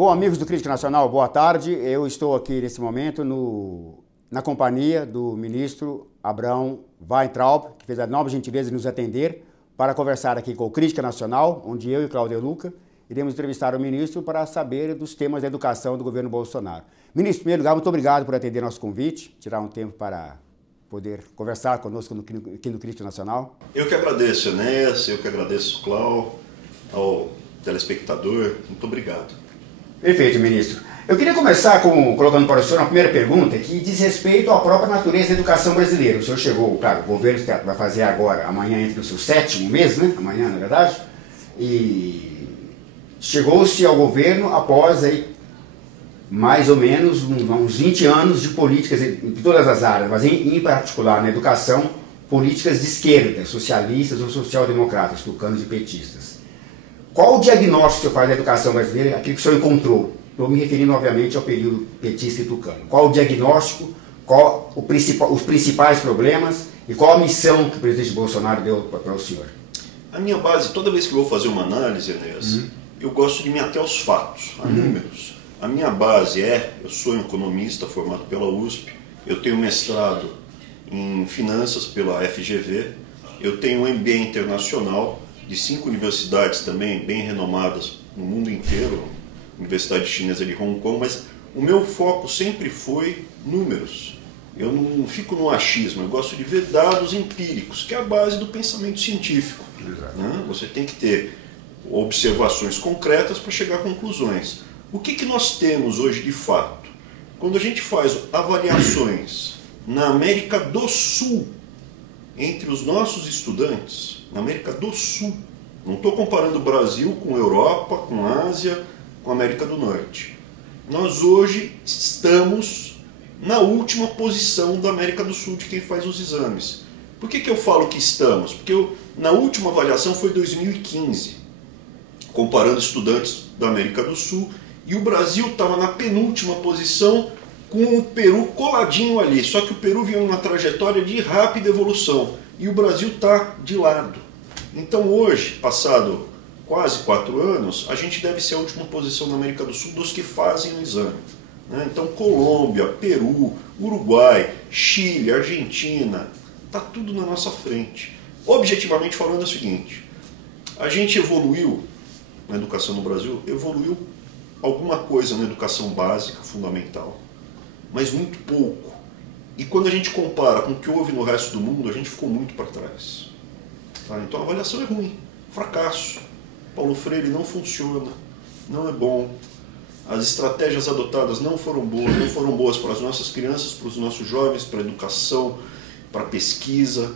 Bom, amigos do Crítica Nacional, boa tarde. Eu estou aqui nesse momento na companhia do ministro Abrão Weintraub, que fez a nobre gentileza de nos atender para conversar aqui com o Crítica Nacional, onde eu e Cláudio Luca iremos entrevistar o ministro para saber dos temas da educação do governo Bolsonaro. Ministro, em primeiro lugar, muito obrigado por atender nosso convite, tirar um tempo para poder conversar conosco aqui no Crítica Nacional. Eu que agradeço, Enéas, eu que agradeço, Cláudio, ao telespectador. Muito obrigado. Perfeito, ministro. Eu queria começar colocando para o senhor uma primeira pergunta que diz respeito à própria natureza da educação brasileira. O senhor chegou, claro, o governo vai fazer agora, amanhã entra no seu 7º mês, né? Amanhã, na verdade. E chegou-se ao governo após aí, mais ou menos uns 20 anos de políticas em todas as áreas, mas em particular na educação, políticas de esquerda, socialistas ou social-democratas, tucanos e petistas. Qual o diagnóstico que o senhor faz da educação brasileira, aquilo que o senhor encontrou? Estou me referindo, obviamente, ao período petista e tucano. Qual o diagnóstico, qual os principais problemas e qual a missão que o presidente Bolsonaro deu para o senhor? A minha base, toda vez que eu vou fazer uma análise, Enéas, eu gosto de me ater aos fatos, a números. A minha base eu sou um economista formado pela USP, eu tenho mestrado em finanças pela FGV, eu tenho um MBA internacional de 5 universidades também bem renomadas no mundo inteiro, Universidade Chinesa de Hong Kong, mas o meu foco sempre foi números. Eu não fico no achismo, eu gosto de ver dados empíricos, que é a base do pensamento científico. Né? Você tem que ter observações concretas para chegar a conclusões. O que nós temos hoje de fato? Quando a gente faz avaliações na América do Sul, entre os nossos estudantes, na América do Sul, não estou comparando o Brasil com a Europa, com a Ásia, com a América do Norte. Nós hoje estamos na última posição da América do Sul de quem faz os exames. Por que eu falo que estamos? Porque na última avaliação foi 2015, comparando estudantes da América do Sul, e o Brasil estava na penúltima posição com o Peru coladinho ali, só que o Peru vinha numa trajetória de rápida evolução e o Brasil está de lado. Então hoje, passado quase 4 anos, a gente deve ser a última posição na América do Sul dos que fazem o exame. Né? Então Colômbia, Peru, Uruguai, Chile, Argentina, está tudo na nossa frente. Objetivamente falando é o seguinte, a gente evoluiu na educação no Brasil, evoluiu alguma coisa na educação básica, fundamental, mas muito pouco. E quando a gente compara com o que houve no resto do mundo, a gente ficou muito para trás. Tá? Então a avaliação é ruim, fracasso. Paulo Freire não funciona, não é bom. As estratégias adotadas não foram boas para as nossas crianças, para os nossos jovens, para a educação, para a pesquisa.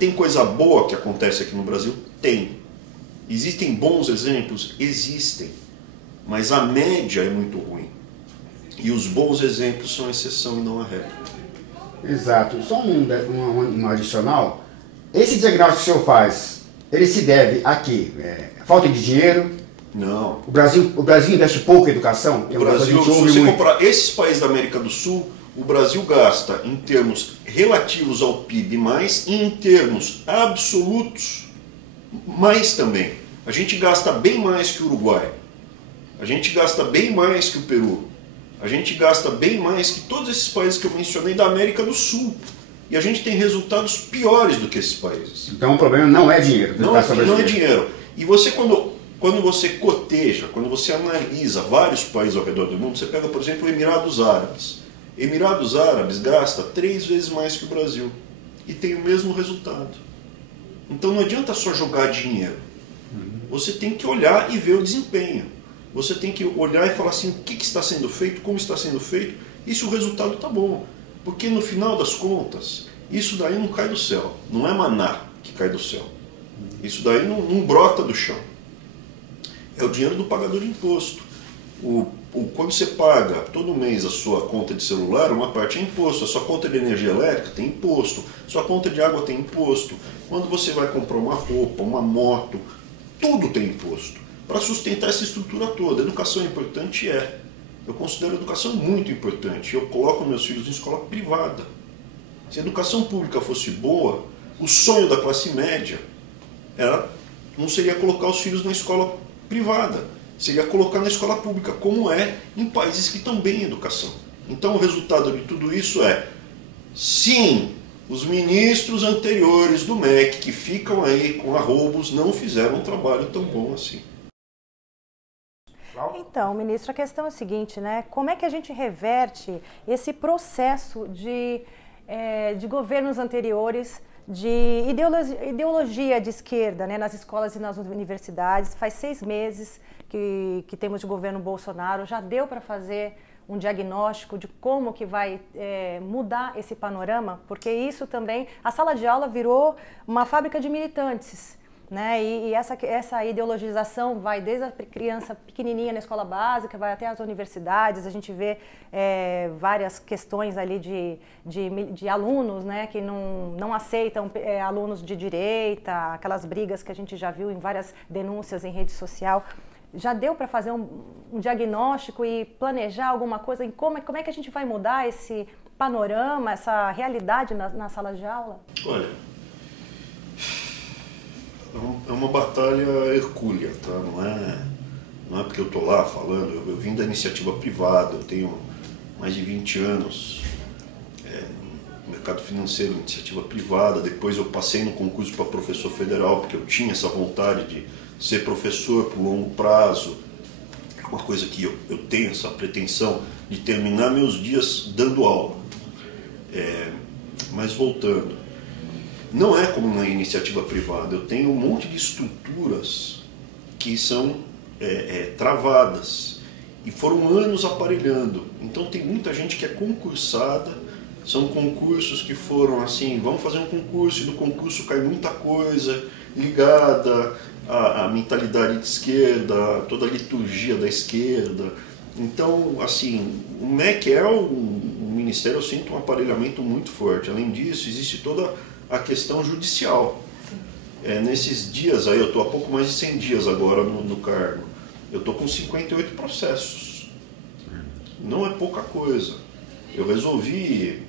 Tem coisa boa que acontece aqui no Brasil? Tem. Existem bons exemplos? Existem. Mas a média é muito ruim. E os bons exemplos são a exceção e não a regra. Exato. Só um adicional. Esse diagnóstico que o senhor faz, ele se deve a quê? Falta de dinheiro? Não. O Brasil investe pouco em educação? O Brasil, se você comparar esses países da América do Sul, o Brasil gasta, em termos relativos ao PIB, mais, e em termos absolutos, mais também. A gente gasta bem mais que o Uruguai. A gente gasta bem mais que o Peru. A gente gasta bem mais que todos esses países que eu mencionei da América do Sul. E a gente tem resultados piores do que esses países. Então o problema não é dinheiro. Não é dinheiro. E você, quando você coteja, quando você analisa vários países ao redor do mundo, você pega, por exemplo, Emirados Árabes. Emirados Árabes gasta 3 vezes mais que o Brasil. E tem o mesmo resultado. Então não adianta só jogar dinheiro. Você tem que olhar e ver o desempenho. Você tem que olhar e falar assim, o que está sendo feito, como está sendo feito, e se o resultado está bom. Porque no final das contas, isso daí não cai do céu. Não é maná que cai do céu. Isso daí não brota do chão. É o dinheiro do pagador de imposto. Quando você paga todo mês a sua conta de celular, uma parte é imposto. A sua conta de energia elétrica tem imposto. A sua conta de água tem imposto. Quando você vai comprar uma roupa, uma moto, tudo tem imposto. Para sustentar essa estrutura toda. A educação é importante? É. Eu considero a educação muito importante. Eu coloco meus filhos em escola privada. Se a educação pública fosse boa, o sonho da classe média não seria colocar os filhos na escola privada, seria colocar na escola pública, como é em países que estão bem em educação. Então o resultado de tudo isso é, sim, os ministros anteriores do MEC, que ficam aí com arroubos, não fizeram um trabalho tão bom assim. Então, ministro, a questão é a seguinte, né? Como é que a gente reverte esse processo de governos anteriores, de ideologia de esquerda, né, nas escolas e nas universidades? Faz 6 meses que temos de governo Bolsonaro, já deu para fazer um diagnóstico de como que vai mudar esse panorama? Porque isso também, a sala de aula virou uma fábrica de militantes, né? E essa ideologização vai desde a criança pequenininha na escola básica, vai até as universidades. A gente vê várias questões ali de alunos, né, que não aceitam alunos de direita, aquelas brigas que a gente já viu em várias denúncias em rede social. Já deu para fazer um diagnóstico e planejar alguma coisa em como é que a gente vai mudar esse panorama, essa realidade na sala de aula? Olha, é uma batalha hercúlea, tá? Não é porque eu estou lá falando, eu vim da iniciativa privada, eu tenho mais de 20 anos no mercado financeiro, iniciativa privada, depois eu passei no concurso para professor federal, porque eu tinha essa vontade de ser professor por longo prazo, uma coisa que eu tenho essa pretensão de terminar meus dias dando aula. Mas voltando, não é como na iniciativa privada, eu tenho um monte de estruturas que são travadas e foram anos aparelhando, então tem muita gente que é concursada, são concursos que foram assim, vamos fazer um concurso e do concurso cai muita coisa ligada à mentalidade de esquerda, toda a liturgia da esquerda. Então, assim, o MEC é um ministério, eu sinto um aparelhamento muito forte. Além disso, existe toda a questão judicial. Nesses dias aí, eu estou há pouco mais de 100 dias agora no cargo, eu estou com 58 processos. Não é pouca coisa. Eu resolvi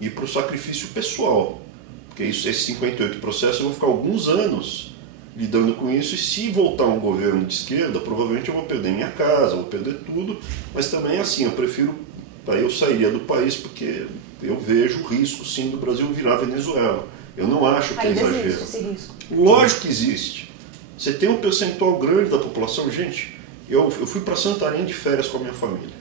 ir para o sacrifício pessoal, porque esses 58 processos eu vou ficar alguns anos lidando com isso, e se voltar um governo de esquerda, provavelmente eu vou perder minha casa, vou perder tudo, mas também assim, eu sairia do país, porque eu vejo o risco sim do Brasil virar Venezuela. Eu não acho que é exagero. Existe esse risco? Lógico que existe. Você tem um percentual grande da população, gente, eu fui para Santarém de férias com a minha família.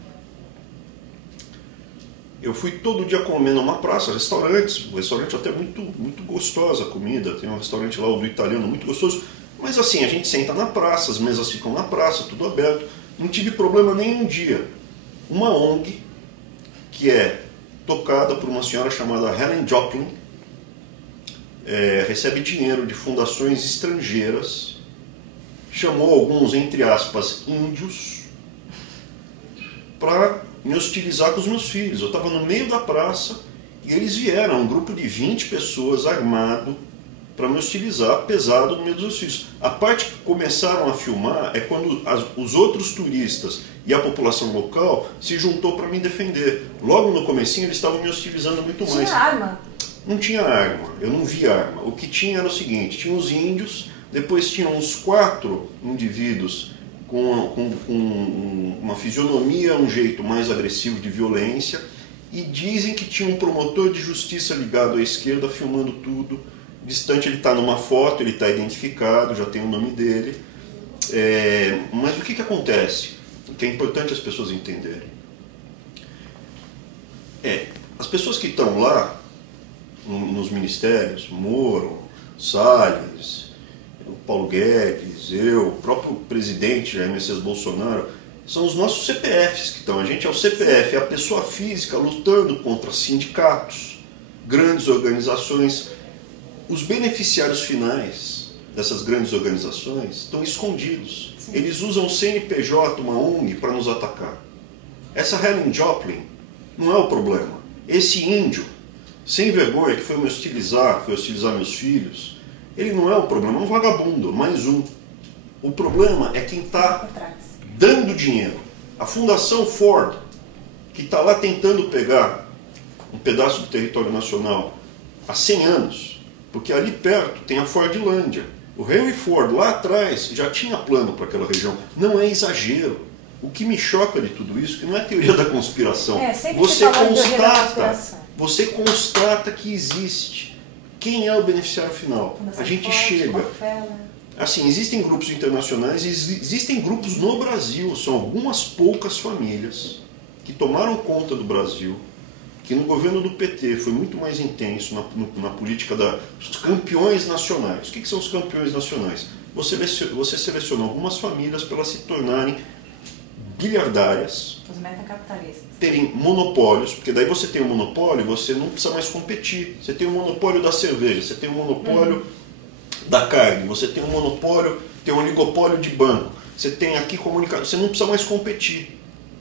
Eu fui todo dia comer numa praça, restaurantes, um restaurante até muito gostosa a comida, tem um restaurante lá, o do italiano, muito gostoso, mas assim, a gente senta na praça, as mesas ficam na praça, tudo aberto, não tive problema nenhum dia. Uma ONG, que é tocada por uma senhora chamada Helen Joplin, recebe dinheiro de fundações estrangeiras, chamou alguns, entre aspas, índios, para me hostilizar com os meus filhos. Eu estava no meio da praça e eles vieram, um grupo de 20 pessoas armado para me hostilizar, pesado no meio dos meus filhos. A parte que começaram a filmar é quando os outros turistas e a população local se juntou para me defender. Logo no comecinho eles estavam me hostilizando muito mais. Tinha arma? Não tinha arma, eu não vi arma. O que tinha era o seguinte, tinha os índios, depois tinham uns 4 indivíduos com uma fisionomia, um jeito mais agressivo de violência, e dizem que tinha um promotor de justiça ligado à esquerda filmando tudo. Distante, ele está numa foto, ele está identificado, já tem o nome dele. Mas o que acontece? O que é importante as pessoas entenderem. As pessoas que estão lá, nos ministérios, Moro, Salles, o Paulo Guedes, o próprio presidente Jair Messias Bolsonaro, são os nossos CPFs que estão. A gente é o CPF, é a pessoa física lutando contra sindicatos, grandes organizações. Os beneficiários finais dessas grandes organizações estão escondidos. Sim. Eles usam o CNPJ, uma ONG, para nos atacar. Essa Helen Joplin não é o problema. Esse índio, sem vergonha, que foi me hostilizar, meus filhos, ele não é o problema, é um vagabundo, mais um. O problema é quem está dando dinheiro. A Fundação Ford, que está lá tentando pegar um pedaço do território nacional há 100 anos, porque ali perto tem a Fordlândia. O Henry Ford, lá atrás, já tinha plano para aquela região. Não é exagero. O que me choca de tudo isso, que não é teoria da conspiração. Você constata que existe. Quem é o beneficiário final? A gente chega. Assim, existem grupos internacionais, existem grupos no Brasil. São algumas poucas famílias que tomaram conta do Brasil, que no governo do PT foi muito mais intenso na política dos campeões nacionais. O que são os campeões nacionais? Você seleciona algumas famílias para elas se tornarem bilhardárias, os metacapitalistas, terem monopólios, porque daí você tem um monopólio, você não precisa mais competir. Você tem um monopólio da cerveja, você tem um monopólio da carne, você tem um monopólio, tem um oligopólio de banco, você tem aqui comunicação, você não precisa mais competir.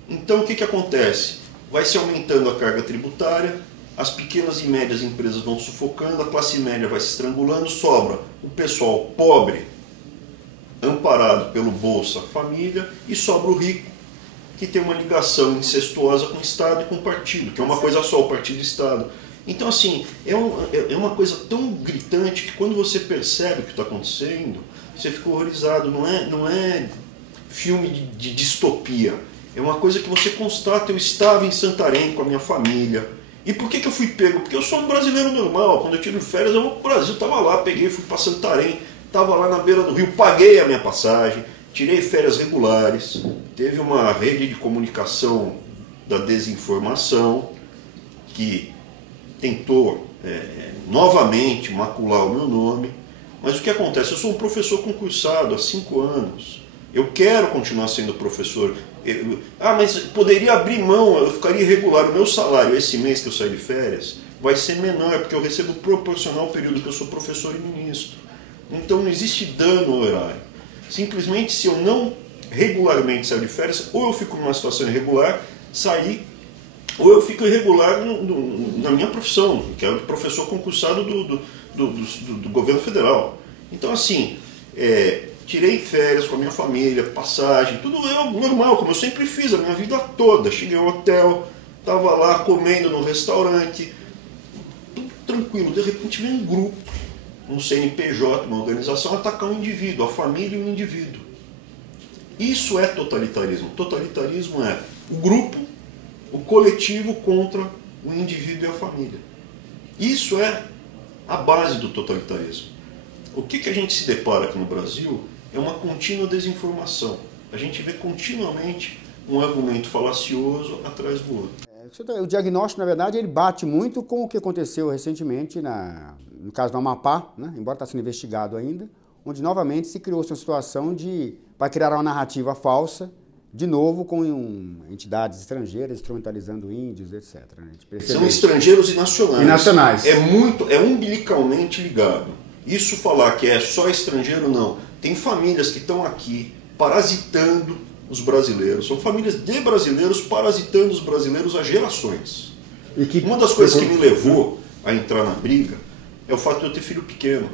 Então o que acontece? Vai se aumentando a carga tributária, as pequenas e médias empresas vão sufocando, a classe média vai se estrangulando, sobra o pessoal pobre, amparado pelo Bolsa Família, e sobra o rico, que tem uma ligação incestuosa com o Estado e com o partido, que é uma coisa só, o partido e o Estado. Então, assim, é uma coisa tão gritante que quando você percebe o que está acontecendo, você fica horrorizado. Não é filme de distopia. É uma coisa que você constata. Eu estava em Santarém com a minha família. E por que eu fui pego? Porque eu sou um brasileiro normal. Quando eu tiro férias, eu vou para o Brasil. Estava lá, peguei, fui para Santarém. Estava lá na beira do rio, paguei a minha passagem. Tirei férias regulares. Teve uma rede de comunicação da desinformação que tentou novamente macular o meu nome. Mas o que acontece? Eu sou um professor concursado há 5 anos. Eu quero continuar sendo professor. Mas poderia abrir mão, eu ficaria irregular. O meu salário esse mês que eu saio de férias vai ser menor, porque eu recebo proporcional ao período que eu sou professor e ministro. Então não existe dano ao horário. Simplesmente, se eu não regularmente saio de férias, ou eu fico numa situação irregular, ou eu fico irregular na minha profissão, que é o professor concursado do governo federal. Então, assim, tirei férias com a minha família, passagem, tudo normal, como eu sempre fiz a minha vida toda. Cheguei ao hotel, estava lá comendo no restaurante, tudo tranquilo. De repente vem um grupo, um CNPJ, uma organização, atacar um indivíduo, a família e o indivíduo. Isso é totalitarismo. Totalitarismo é o grupo, o coletivo contra o indivíduo e a família. Isso é a base do totalitarismo. O que a gente se depara aqui no Brasil é uma contínua desinformação. A gente vê continuamente um argumento falacioso atrás do outro. O diagnóstico, na verdade, ele bate muito com o que aconteceu recentemente no caso do Amapá, né? Embora está sendo investigado ainda, onde novamente se criou essa situação para criar uma narrativa falsa, de novo com entidades estrangeiras instrumentalizando índios, etc. São estrangeiros e nacionais. E nacionais. É umbilicalmente ligado. Isso falar que é só estrangeiro, não. Tem famílias que estão aqui parasitando os brasileiros. São famílias de brasileiros parasitando os brasileiros há gerações. Uma das coisas que me levou a entrar na briga é o fato de eu ter filho pequeno.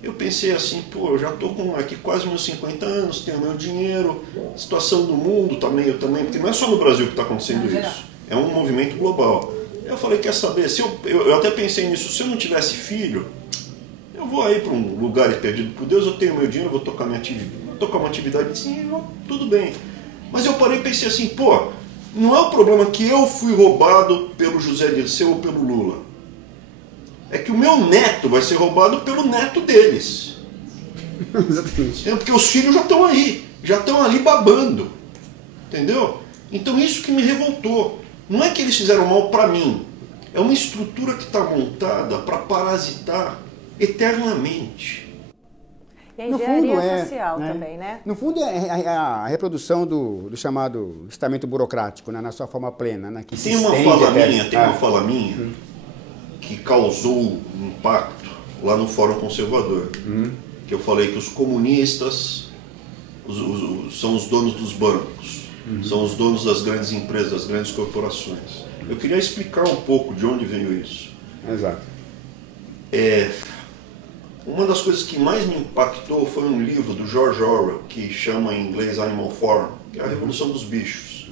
Eu pensei assim, eu já estou com aqui quase meus 50 anos, tenho meu dinheiro, a situação do mundo também, porque não é só no Brasil que está acontecendo isso, é um movimento global. Eu falei, quer saber, eu até pensei nisso, se eu não tivesse filho, eu vou aí para um lugar perdido por Deus, eu tenho meu dinheiro, vou tocar uma atividade assim, tudo bem. Mas eu parei e pensei assim, não é o problema que eu fui roubado pelo José Dirceu ou pelo Lula. É que o meu neto vai ser roubado pelo neto deles. Exatamente. Porque os filhos já estão ali babando. Entendeu? Então isso que me revoltou. Não é que eles fizeram mal para mim. É uma estrutura que está montada para parasitar eternamente. E a engenharia social também, né? No fundo é a reprodução do chamado estamento burocrático, né, na sua forma plena. Né, que tem uma fala minha que causou um impacto lá no Fórum Conservador, que eu falei que os comunistas são os donos dos bancos, são os donos das grandes empresas, das grandes corporações. Eu queria explicar um pouco de onde veio isso. Exato. Uma das coisas que mais me impactou foi um livro do George Orwell, que chama em inglês Animal Farm, que é a Revolução dos Bichos.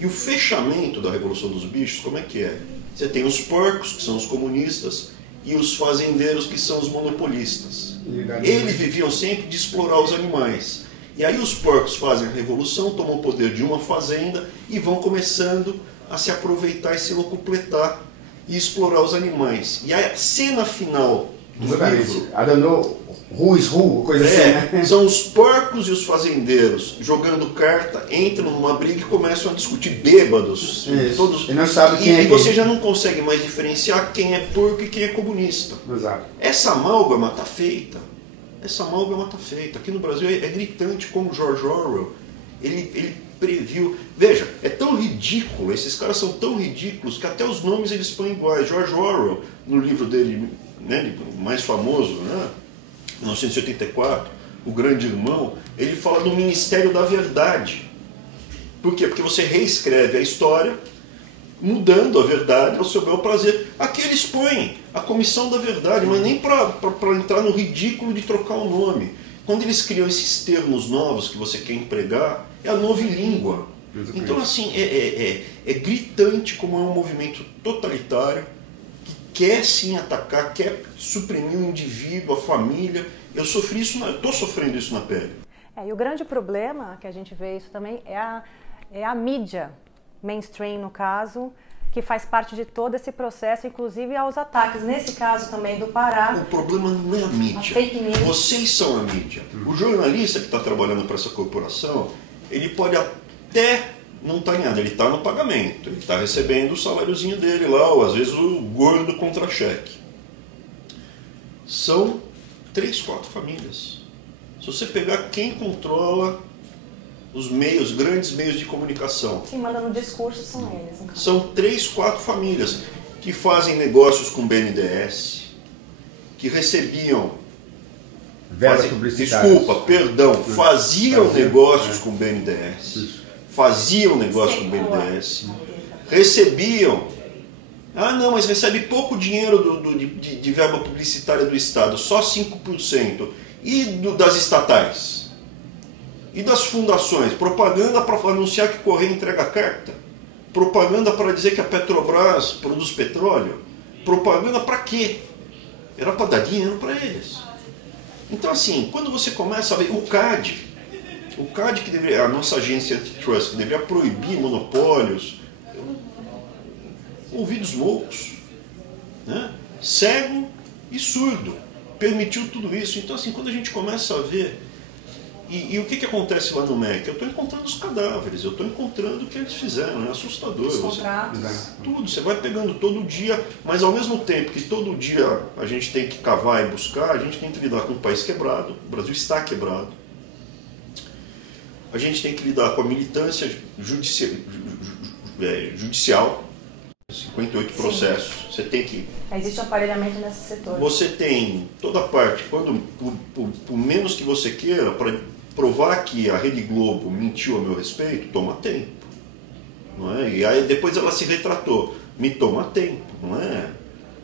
E o fechamento da Revolução dos Bichos, como é que é? Você tem os porcos, que são os comunistas, e os fazendeiros, que são os monopolistas. Eles viviam sempre de explorar os animais. E aí os porcos fazem a revolução, tomam o poder de uma fazenda e vão começando a se aproveitar e se locupletar e explorar os animais. E a cena final do livro... Who is who, coisa assim, né? São os porcos e os fazendeiros jogando carta, entram numa briga e começam a discutir bêbados. Todos, e não sabe quem e você já não consegue mais diferenciar quem é porco e quem é comunista. Exato. Essa amálgama está feita. Essa amálgama está feita. Aqui no Brasil é gritante como George Orwell. Ele previu... Veja, é tão ridículo, esses caras são tão ridículos que até os nomes eles põem iguais. George Orwell, no livro dele, né, mais famoso, né, 1984, O Grande Irmão, ele fala do Ministério da Verdade. Por quê? Porque você reescreve a história, mudando a verdade ao seu bel prazer. Aqui eles põem a Comissão da Verdade, mas nem para entrar no ridículo de trocar o nome. Quando eles criam esses termos novos que você quer empregar, é a novilíngua. Então, assim, é gritante como é um movimento totalitário, quer sim atacar, quer suprimir o indivíduo, a família. Eu sofri isso, eu estou sofrendo isso na pele. E o grande problema, que a gente vê isso também, é a mídia, mainstream no caso, que faz parte de todo esse processo, inclusive aos ataques. Nesse caso também do Pará. O problema não é a mídia. A fake news. Vocês são a mídia. O jornalista que está trabalhando para essa corporação, ele pode até... não está em nada, ele está no pagamento, ele está recebendo o saláriozinho dele lá, ou às vezes o gordo contra-cheque. São 3, 4 famílias. Se você pegar quem controla os meios, grandes meios de comunicação. Quem manda no discurso são eles. Então. São 3, 4 famílias que fazem negócios com o BNDES, que recebiam... faziam negócios com o BNDES. Isso. Faziam negócio com o BNDES, recebiam, não, mas recebe pouco dinheiro de verba publicitária do Estado, só 5%, e das estatais, e das fundações, propaganda para anunciar que o Correio entrega carta, propaganda para dizer que a Petrobras produz petróleo, propaganda para quê? Era para dar dinheiro para eles. Então assim, quando você começa a ver o CAD, que deveria, a nossa agência antitrust, que deveria proibir monopólios, ouvidos moucos, né? Cego e surdo, permitiu tudo isso. Então assim, quando a gente começa a ver, e o que acontece lá no MEC? Eu estou encontrando os cadáveres, eu estou encontrando o que eles fizeram, é assustador. Os contratos. Tudo, você vai pegando todo dia, mas ao mesmo tempo que todo dia a gente tem que cavar e buscar, a gente tem que lidar com um país quebrado, o Brasil está quebrado. A gente tem que lidar com a militância judicial, 58 processos. Você tem que... Existe aparelhamento nesse setor. Você tem toda a parte, quando por menos que você queira, para provar que a Rede Globo mentiu a meu respeito, toma tempo. Não é? E aí depois ela se retratou. Me toma tempo, não é?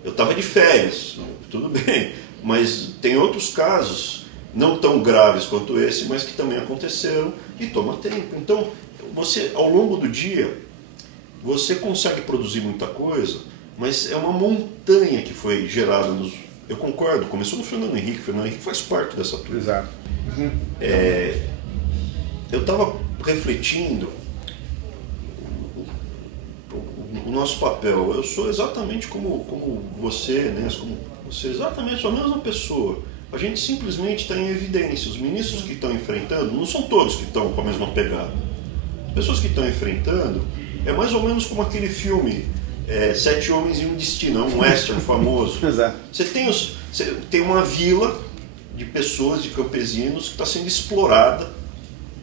Eu estava de férias, tudo bem, mas tem outros casos não tão graves quanto esse, mas que também aconteceram e toma tempo. Então, você, ao longo do dia, você consegue produzir muita coisa, mas é uma montanha que foi gerada nos... Eu concordo, começou no Fernando Henrique, o Fernando Henrique faz parte dessa turma. Exato. Eu estava refletindo o nosso papel. Eu sou exatamente como você, né? Como você, exatamente, sou a mesma pessoa. A gente simplesmente está em evidência. Os ministros que estão enfrentando, não são todos que estão com a mesma pegada. As pessoas que estão enfrentando, é mais ou menos como aquele filme 7 Homens e um Destino, é um western famoso. Exato. Você tem uma vila de pessoas, de campesinos, que está sendo explorada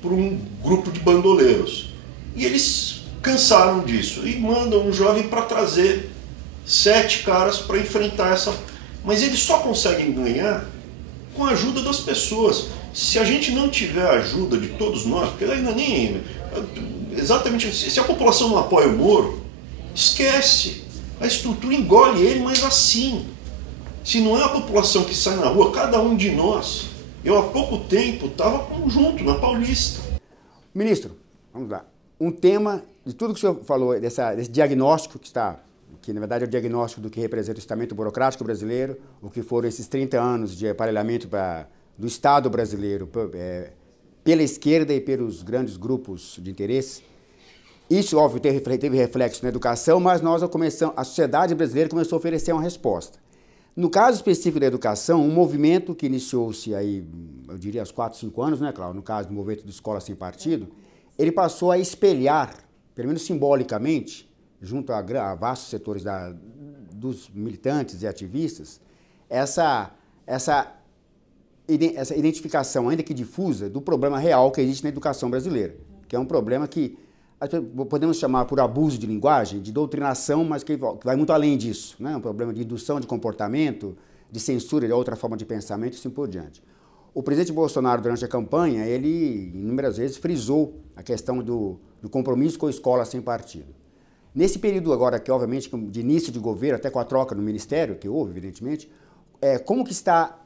por um grupo de bandoleiros. E eles cansaram disso e mandam um jovem para trazer 7 caras para enfrentar essa... Mas eles só conseguem ganhar com a ajuda das pessoas. Se a gente não tiver a ajuda de todos nós, porque ainda nem... Exatamente, se a população não apoia o Moro, esquece. A estrutura engole ele, mas assim. Se não é a população que sai na rua, cada um de nós. Eu há pouco tempo estava junto na Paulista. Ministro, vamos lá. Um tema de tudo que o senhor falou, desse diagnóstico que está que na verdade é o diagnóstico do que representa o estamento burocrático brasileiro, o que foram esses 30 anos de aparelhamento do Estado brasileiro pela esquerda e pelos grandes grupos de interesse. Isso, óbvio, teve reflexo na educação, mas a sociedade brasileira começou a oferecer uma resposta. No caso específico da educação, um movimento que iniciou-se aí, eu diria, aos 4, 5 anos, né, Cláudio? No caso do movimento do Escola Sem Partido, ele passou a espelhar, pelo menos simbolicamente, junto a vastos setores dos militantes e ativistas, essa identificação, ainda que difusa, do problema real que existe na educação brasileira, que é um problema que podemos chamar por abuso de linguagem, de doutrinação, mas que vai muito além disso, né? Um problema de indução de comportamento, de censura de outra forma de pensamento e assim por diante. O presidente Bolsonaro, durante a campanha, ele inúmeras vezes frisou a questão do compromisso com a escola sem partido. Nesse período agora, que obviamente de início de governo, até com a troca no ministério, que houve, evidentemente, como que está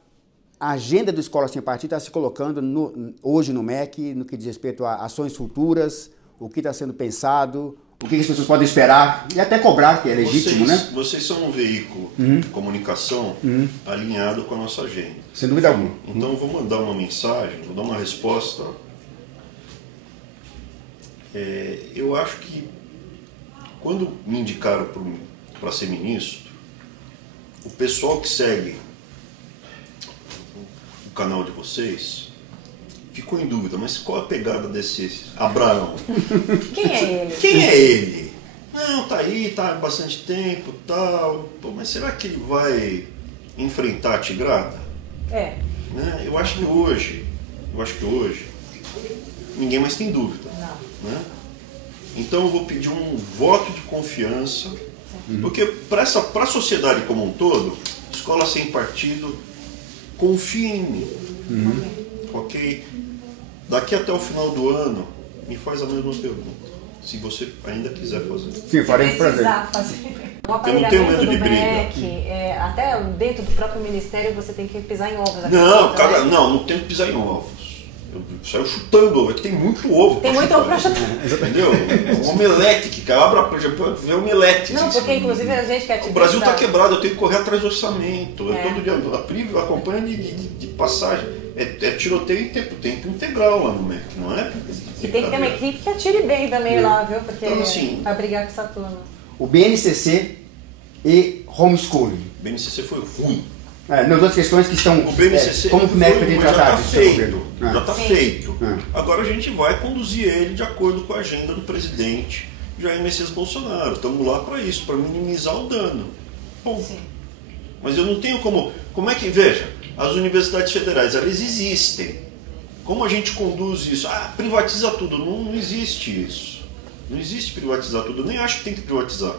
a agenda do Escola Sem Partido está se colocando hoje no MEC, no que diz respeito a ações futuras, o que está sendo pensado, o que as pessoas podem esperar e até cobrar, que é legítimo, né? Vocês são um veículo de comunicação alinhado com a nossa agenda. Sem dúvida alguma. Então eu vou mandar uma mensagem, vou dar uma resposta. Eu acho que quando me indicaram para ser ministro, o pessoal que segue o canal de vocês ficou em dúvida, mas qual a pegada desse Abraão? Quem é ele? Quem é ele? Não, tá aí, tá há bastante tempo, tal. Pô, mas será que ele vai enfrentar a tigrada? Né? Eu acho que hoje, ninguém mais tem dúvida. Não. Né? Então eu vou pedir um voto de confiança, porque para a sociedade como um todo, Escola Sem Partido, confia em mim. Ok? Daqui até o final do ano, me faz a mesma pergunta. Se você ainda quiser fazer. Sim, faremos prazer. Eu não tenho medo de briga. Até dentro do próprio ministério você tem que pisar em ovos. Não tenho que pisar em ovos. Eu saio chutando ovo, é que tem muito ovo. Tem muito ovo pra chutar. Entendeu? Um omelete que abre, por exemplo, vê omelete. Não, porque inclusive a gente quer... O Brasil está quebrado, eu tenho que correr atrás do orçamento. Todo dia, a PRIV acompanha de passagem. É tiroteio em tempo integral lá no MEC, não é? E tem que ter uma equipe que atire bem também lá, viu? Porque então, assim, vai brigar com essa turma. O BNCC e homeschooling. O BNCC foi ruim. Nas duas questões que estão... O BNCC como que o MEC pretende tratar isso? Já está feito. Agora a gente vai conduzir ele de acordo com a agenda do presidente Jair Messias Bolsonaro. Estamos lá para isso, para minimizar o dano. Bom, mas eu não tenho como... Como é que... Veja, as universidades federais, elas existem. Como a gente conduz isso? Privatiza tudo. Não existe isso. Não existe privatizar tudo. Eu nem acho que tem que privatizar.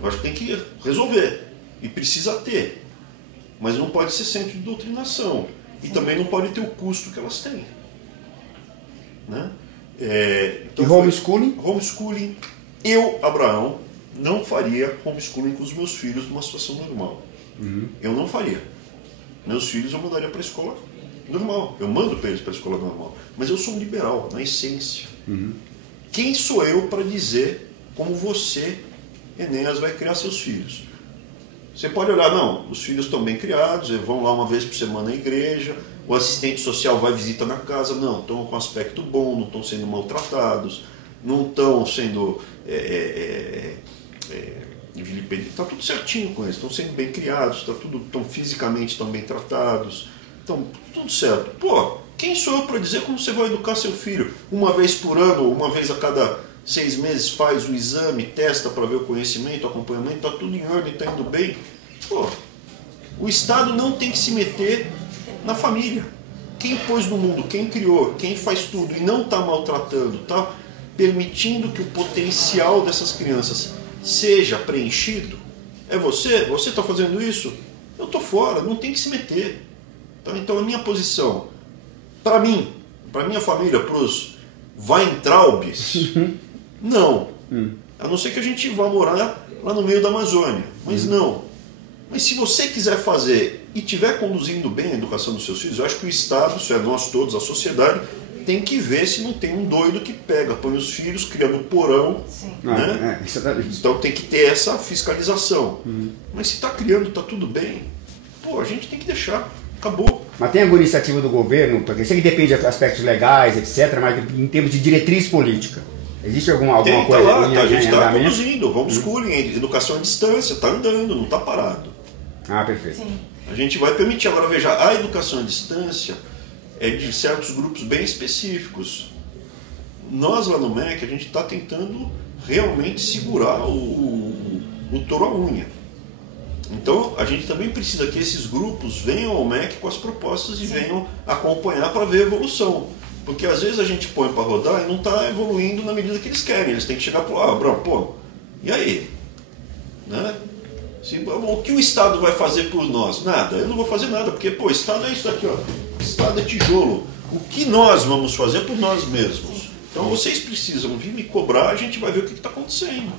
Eu acho que tem que resolver. E precisa ter. Mas não pode ser centro de doutrinação. E também não pode ter o custo que elas têm. Né? Então e homeschooling? Homeschooling. Eu, Abraão, não faria homeschooling com os meus filhos numa situação normal. Eu não faria. Meus filhos eu mandaria para a escola normal. Eu mando para eles para a escola normal. Mas eu sou um liberal, na essência. Quem sou eu para dizer como você, Enéas, vai criar seus filhos? Você pode olhar, não, os filhos estão bem criados, eles vão lá uma vez por semana na igreja, o assistente social vai visita na casa, não, estão com aspecto bom, não estão sendo maltratados, não estão sendo está tudo certinho com eles, estão sendo bem criados, estão fisicamente estão bem tratados, estão tudo certo. Pô, quem sou eu para dizer como você vai educar seu filho? Uma vez por ano, uma vez a cada 6 meses faz o exame, testa para ver o conhecimento, o acompanhamento, está tudo em ordem, está indo bem. Pô, o Estado não tem que se meter na família. Quem pôs no mundo, quem criou, quem faz tudo e não está maltratando, está permitindo que o potencial dessas crianças seja preenchido, é você? Você está fazendo isso? Eu estou fora, não tem que se meter. Tá? Então a minha posição, para mim, para minha família, para os Weintraubes, não. A não ser que a gente vá morar lá no meio da Amazônia. Mas não. Mas se você quiser fazer e estiver conduzindo bem a educação dos seus filhos, eu acho que o Estado, isso é nós todos, a sociedade, tem que ver se não tem um doido que pega, põe os filhos, cria no porão. Né? Então tem que ter essa fiscalização. Mas se está criando, está tudo bem, pô, a gente tem que deixar. Acabou. Mas tem alguma iniciativa do governo, porque sei que depende de aspectos legais, etc., mas em termos de diretriz política, existe alguma tem, coisa? Tá lá, a gente está conduzindo, homeschooling, educação à distância, está andando, não está parado. Ah, perfeito. Sim. A gente vai permitir. Agora, veja, a educação à distância é de certos grupos bem específicos. Nós lá no MEC, a gente está tentando realmente segurar o touro à unha. Então, a gente também precisa que esses grupos venham ao MEC com as propostas e venham acompanhar para ver a evolução. Porque às vezes a gente põe para rodar e não está evoluindo na medida que eles querem. Eles têm que chegar para Abrão, pô, e aí? Né? O que o Estado vai fazer por nós? Nada, eu não vou fazer nada, porque pô, Estado é isso aqui, ó. Estado é tijolo. O que nós vamos fazer por nós mesmos? Então vocês precisam vir me cobrar, a gente vai ver o que está acontecendo.